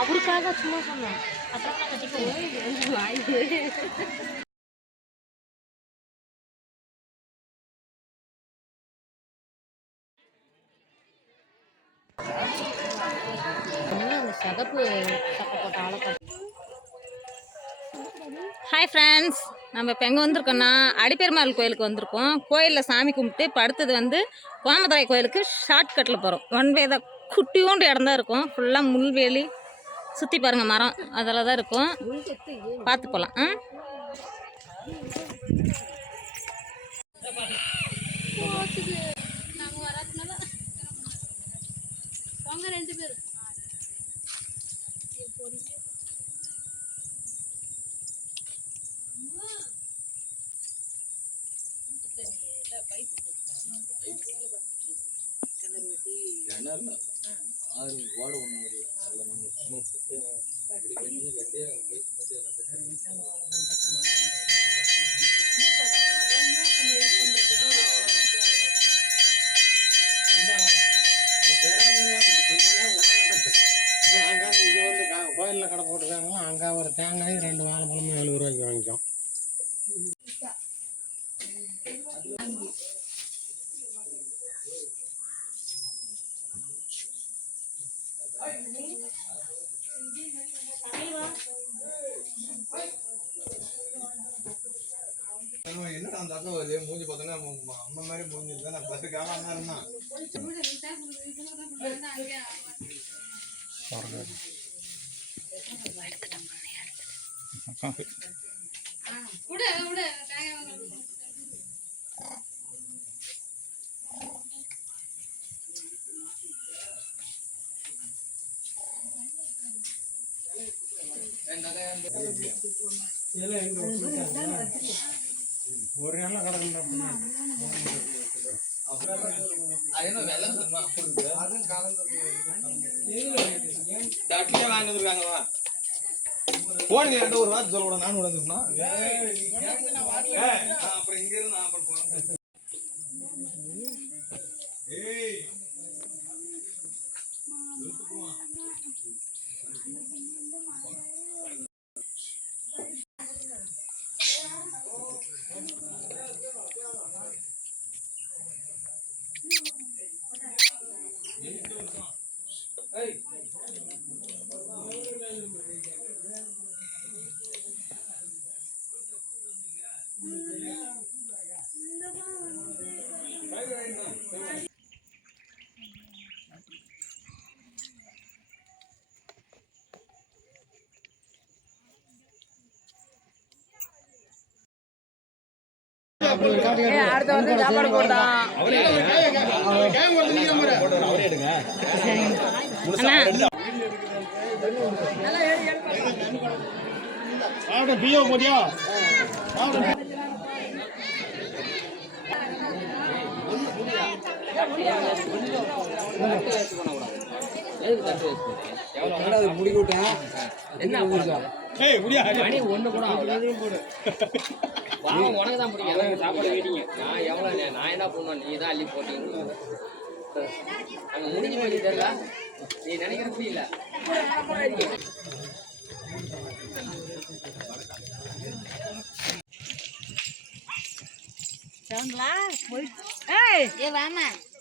அவருக்காக சும்மா சொன்னேன். அப்புறமா கட்டிக்கோ. சகப்பு சக்கை போட்ட ஆளை ஹாய் ஃப்ரெண்ட்ஸ் நம்ம இப்போ எங்கே வந்திருக்கோன்னா அடிப்பெருமாள் கோயிலுக்கு வந்திருக்கோம் கோயிலில் சாமி கும்பிட்டு படுத்தது அடுத்தது வந்து கோமதுரை கோயிலுக்கு ஷார்ட்கட்டில் போகிறோம் ஒன் வே தான் குட்டியோண்டு இடம் தான் இருக்கும் ஃபுல்லாக முள்வேலி சுற்றி பாருங்கள் மரம் அதில் தான் இருக்கும் பார்த்து போகலாம் ஆ கிணறு ஆறு ஓட ஒன்று வருது அதில் நம்ம சும்மா போட்டு இப்படி பண்ணி கட்டி பைப் மட்டும் எல்லாம் set பண்ணி. கோயிலில் கடை போட்டுருக்காங்களா அங்கே ஒரு தேங்காய் ரெண்டு வாழைப்பழமும் எழுபது ரூபாய்க்கு வாங்கிக்கோம் என்னடா அந்த அக்கா வருது மூஞ்சி பார்த்தோன்னா அம்மா மாதிரி மூஞ்சி இருந்தா நான் பஸ்ஸுக்காக அண்ணா இருந்தான் கலந்து தட்டிலே வாங்கிட்டு வந்துருக்காங்கவா போனீங்க என்கிட்ட ஒரு வார்த்தை சொல்லக்கூடாது நானும் வந்துருக்கணும் அப்புறம் இங்க இருந்து நான் அப்புறம் ஏய் அடுத்து வந்து சாப்பாடு போடுதான் ஆட பியோ போட்டியா ஏய் முடியா பாவம் உனக்கு தான் பிடிக்கும் எனக்கு சாப்பாடு வெயிட்டிங்க நான் எவ்வளோ நான் என்ன பண்ணுவேன் நீ தான் அள்ளி போட்டீங்க அங்கே முடிஞ்சு போய் தெரியல நீ நினைக்கிறப்ப இல்லை ஏய் ஏ வாமா.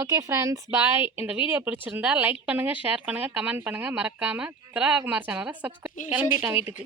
ஓகே ஃப்ரெண்ட்ஸ் பாய் இந்த வீடியோ பிடிச்சிருந்தா லைக் பண்ணுங்கள் ஷேர் பண்ணுங்கள் கமெண்ட் பண்ணுங்கள் மறக்காமல் திராகுமார் சேனலை சப்ஸ்கிரைப் கிளம்பிட்டோம் வீட்டுக்கு.